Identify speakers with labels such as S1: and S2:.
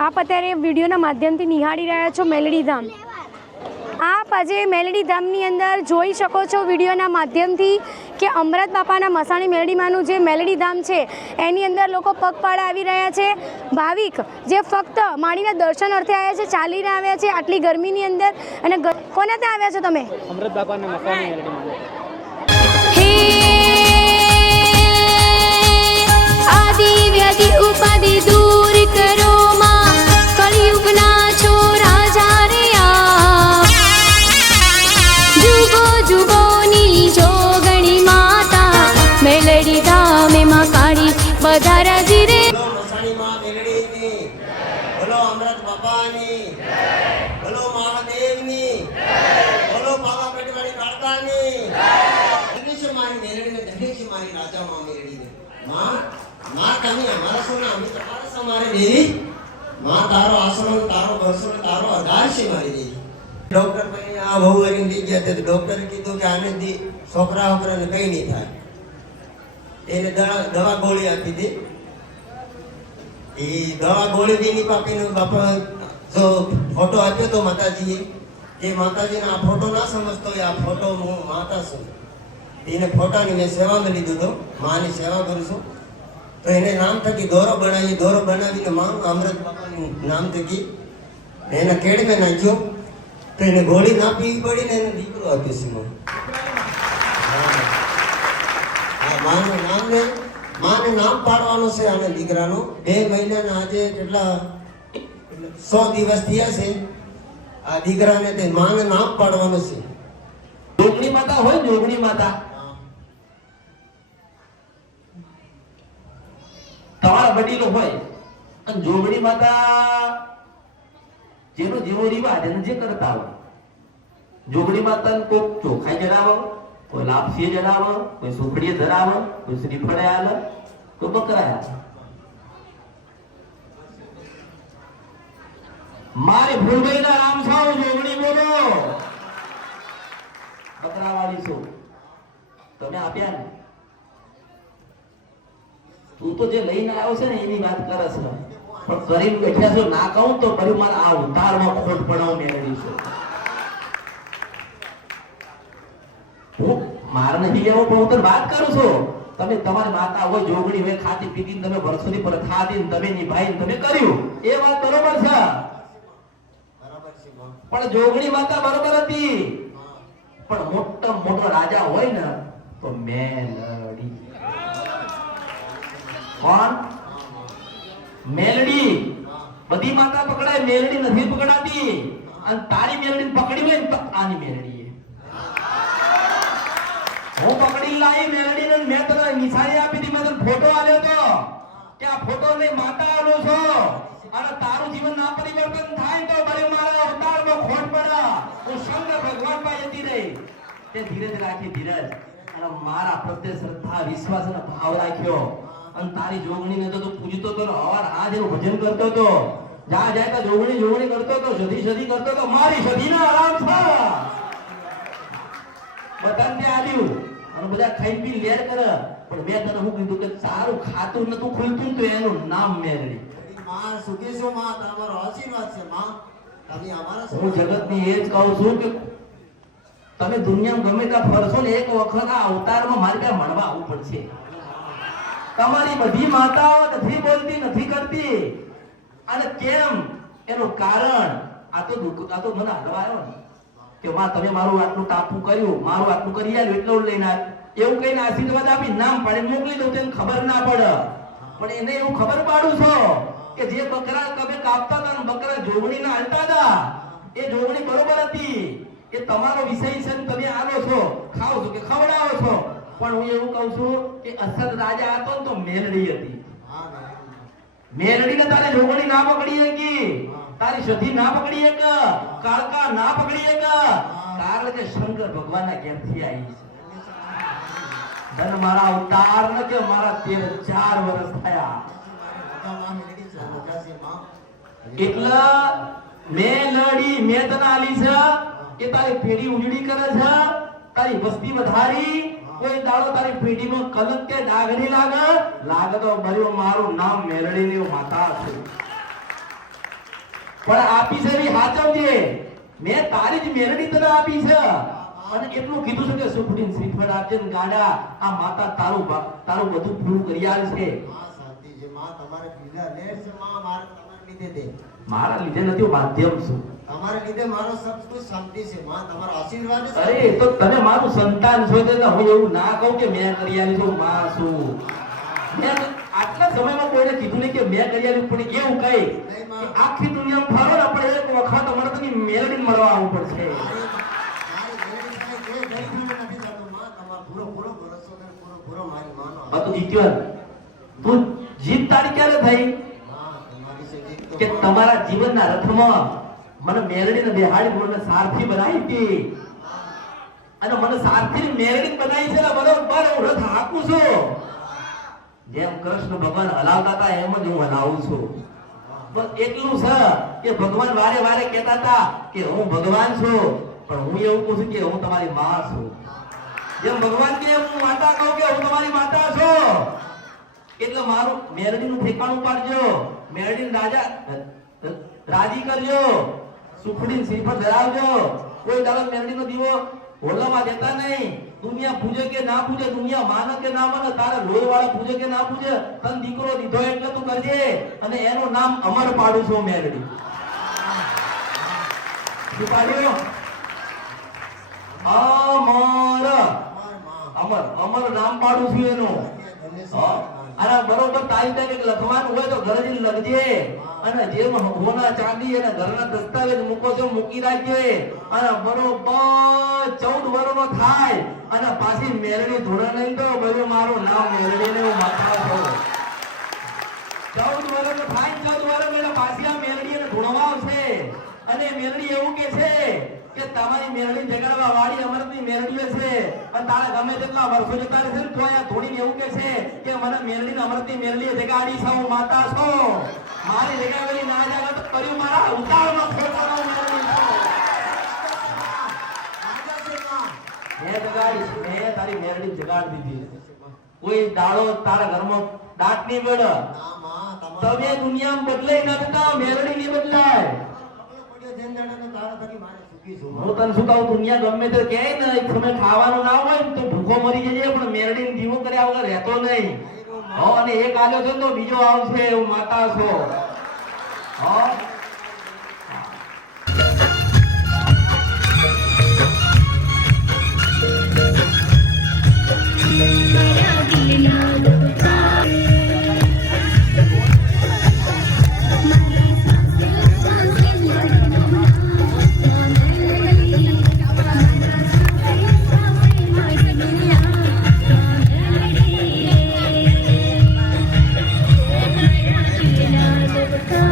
S1: આપ અત્યારે વિડીયોના માધ્યમથી નિહાળી રહ્યા છો મેલડી ધામ આપ આજે મેલડી ધામની અંદર જોઈ શકો છો વિડીયોના માધ્યમથી કે અમરત બાપાના મસાણી મેલડીમાંનું જે મેલડી ધામ છે એની અંદર લોકો પગપાળા આવી રહ્યા છે. ભાવિક જે ફક્ત માળીના દર્શન અર્થે આવ્યા છે ચાલીને આવ્યા છે આટલી ગરમીની અંદર. અને કોને ત્યાં આવ્યા છો તમે?
S2: અમૃત બાપાના
S3: આદિ વ્યાધિ ઉપાધિ દૂર માં માં
S4: તમે અમારા છો ને અમે તમારા તારો આસનો તારો તારો આધાર છે મારી પાસે આ બહુ કરીને ગયા તે ડોક્ટરે કીધું કે આને દી કઈ નહીં થાય. એને દવા ગોળી આપી દી. એ દવા ગોળી નહીં પાપીને જો ફોટો આપ્યો તો માતાજીએ. એ માતાજીને ફોટો ના સમજતો આ ફોટો હું માતા છું. એને ફોટાની મેં સેવામાં લીધું તો માની સેવા કરું છું. તો એને નામ થકી દોરો બનાવી દોરો બનાવીને માં અમૃત બાપાનું નામ થકી એને કેળમે નાખ્યો. તો એને ગોળી ના પીવી પડી ને એને દીકરો આપ્યો છે મને. માનું નામ ને, માને નામ પાડવાનું છે આને દીકરાનું. બે મહિનાના આજે કેટલા, સો દિવસ થયા છે. આ દીકરાને તે માને નામ પાડવાનું છે.
S5: જોગણી માતા હોય જોગણી માતા? તમારા વડીલો હોય અને જોગણી માતા જેનો જેવો રિવાજ એને જે કરતા હોય. જોગણી માતાને કોક ચોખાઈ જણાવો કોઈ લાપસી જણાવો કોઈ સુખડીએ ધરાવો, કોઈ શ્રીફળે આલે કોઈ બકરા આલે. મારે ભૂલભાઈના રામ સાવ જોગણી બોલો. બકરાવાળી છો તમે આપ્યા ને? તું તો જે લઈને આવ્યો છે ને એની વાત કરે છે. પણ કરીને બેઠ્યા છો ના કહું તો કર્યું મારા આ ઉતારમાં ખોટ પડાવ મેળવી છે. હું મારે નથી લેવો પણ હું તને વાત કરું છું. તમે તમારી માતા હોય જોગણી હોય ખાતી પીતી તમે વર્ષોની પર ખાધી તમે નિભાઈ તમે કર્યું. એ વાત બરોબર છે. પણ જોગણી માતા બરોબર હતી. પણ મોટો મોટો રાજા હોય ને તો મેલડી કોણ મેલડી. બધી માતા પકડાય, મેલડી નથી પકડાતી. અને તારી મેલડી પકડી હોય તો આની મેલડી હું પકડી લાવી મેલડી ને મેં તને નિશાની આપી હતી, મેં તને ફોટો આવ્યો તો કે આ ફોટો ને માતા આનો છો. અને તારું જીવન ના પરિવર્તન થાય તો બરે મારા અવતારમાં ખોટ પડે. હું શંકર ભગવાન પાસે જતી રહી. તે ધીરજ રાખી, ધીરજ. અને મારા પ્રત્યે શ્રદ્ધા, વિશ્વાસ અને ભાવ રાખ્યો. અને તારી જોગણીને તો તું પૂજતો તો ને અવાર હાથ એનું ભજન કરતો તો જા જાય તો જોગણી જોગણી કરતો તો સધી સધી કરતો તો મારી સધીના આરામ થા. બધાને ત્યાં આવ્યું અને બધા ખાઈ પી લેર કરે. પણ મેં તને શું કીધું કે સારું ખાતું નતું ખુલતું તો એનું નામ મેળવી
S4: માં છો માં? તમારો આશીર્વાદ છે માં. તમે અમારા.
S5: હું જગતની એ જ કહું છું કે તમે દુનિયામાં ગમે ત્યાં ફરશો ને એક વખત આ અવતારમાં મારે ત્યાં મળવા આવવું પડશે. તમારી બધી માતાઓ નથી બોલતી, નથી કરતી. અને કેમ? એનું કારણ, આ તો દુઃખ, આ તો મને હલવા ને, કે માં, તમે મારું આટલું ટાપું કર્યું, મારું આટલું કરી આવ્યું એટલું લઈને. એવું કઈ આશીર્વાદ આપી, નામ પાડી મોકલી દઉં તેને ખબર ના પડે. પણ એને એવું ખબર પાડું છો કે જે બકરા તમે કાપતા હતા ને બકરા જોગણીને હાલતા હતા, એ જોગણી બરોબર હતી. એ તમારો વિષય છે ને તમે આવો છો ખાવ છો કે ખવડાવો છો? પણ હું એવું કહું છું કે અસદ રાજા હતો ને તો મેલડી હતી.
S4: મેલડી.
S5: મેલડીને તારે જોગણી ના પકડી શકી તારી સધી ના પકડી એક. કાળકા ના પકડી એક. કારણ કે શંકર ભગવાનના ઘેરથી આવી છે. ધન મારા અવતાર ને કે મારા તેર ચાર વર્ષ થયા.
S4: માં.
S5: એટલે મેલડી મેં તને આલી છે કે તારી પેઢી ઉજળી કરે છે? તારી વસ્તી વધારી? કોઈ દાડો તારી પેઢીમાં કલંક કે ડાઘરી લાગે? લાગે તો મર્યો મારું નામ મેલડીની માતા છે. પણ આપી છે એવી હાચવજે મેં તારી જ મેલડી તને આપી છે. અને એટલું કીધું છે કે સુખડીન શ્રીફળ આપજે ને ગાડા આ માતા તારું તારું બધું પૂરું કરી
S4: આવે છે. માં તમારે પીડા લેરમાં? મારે લીધે
S5: મારા લીધે નથી માધ્યમ છું.
S4: તમારે લીધે મારો સબ શાંતિ છે માં તમારા આશીર્વાદ છે.
S5: અરે તો તમે મારું સંતાન છો એટલે હું એવું ના કહું કે મેં કરી આલી છું માં છું. મેં આટલા સમયમાં કોઈને કીધું નહીં કે મેં કરી આલ્યું પણ એવું કહી કે આખી દુનિયામાં ફરો ને પણ એક વખત અમારે તમે મેલડીને મળવા આવવું પડશે.
S4: મારી મારી મેલડી સાહેબ કોઈ ગરીબ નથી થતું માં. તમારો પૂરો પૂરો ભરોસો કરે પૂરો પૂરો મારી માનો
S5: હા તો જીત્યો ને. તું જીત તારી ક્યારે થઈ? કે તમારા જીવનના રથમાં મને મેલડીને બિહાડી મને સારથી બનાવી હતી અને મને સારથી મેરડી બનાવી છે બરોબર હું થાકું છું. જેમ કૃષ્ણ ભગવાન હલાવતા હતા, એમ જ હું હલાવું છું. બસ એટલું છે કે ભગવાન વારે વારે કહેતા હતા કે હું ભગવાન છું, પણ હું એવું કહું છું કે હું તમારી માં છું. જેમ ભગવાન કે, હું માતા કહું કે, હું તમારી માતા છું. એટલે મારું મેરડીનું ઠેકાણું પાડજો. મેરડીને રાજા, રાજી કરજો. સુખડી શ્રીફળ ધરાવજો. કોઈ દાડો મેરડીનો દીવો હોલામાં દેતા નહીં. દુનિયા પૂજે કે ના પૂજે, દુનિયા માને કે ના માને, તારે લોહી વાળા પૂજે કે ના પૂજે, તન દીકરો દીધો એટલે તું કરજે. અને એનું નામ અમર પાડું છું મેરડી અમર. અમર. અમર નામ પાડું છું એનું. હા. બરોબર તારીખ કંઈક લખવાનું હોય તો ઘરે લખજે. અને જે હોના ચાંદી અને ઘરના દસ્તાવેજ મૂકો છો, મૂકી રાખજે અને બરોબર ચૌદ વર્ષનો થાય અને પાછી મેરડી ધોરણ નહીં તો બધું મારું નામ મેરડીને હું માતા છું ચૌદ વર્ષનો થાય, ચૌદ વર્ષ એટલે પાછી આ મેરડી અને ધૂણવા આવશે. અને મેરડી એવું કે છે કે તમારી મેરડી જગાડવા વાળી અમરની મેરડીઓ છે. અને તારા ગમે તેટલા વર્ષો જતા રહેશે ને તો આ ધોણીને એવું કે છે કે મને મેરડી અમરની મેરડીએ જગાડી છે માતા છું મારી જગાવેલી ના જાગે તો કર્યું મારા છું
S4: રાજા મેં
S5: જગાડી છે. મેં તારી મેરડી જગાડી દીધી. કોઈ દાડો તારા ઘરમાં દાંત નહીં પડે. તમે દુનિયામાં બદલાઈ ના જતા મેરડી નહીં બદલાય. હું તને શું દુનિયા ગમે તે કહે ને તમે ખાવાનું ના હોય તો ભૂખો મરી જજે, પણ મેરડી દીવો કર્યા વગર રહેતો નહીં. હો અને એક આવ્યો છે તો બીજો આવશે એવું માતા છો. હો? the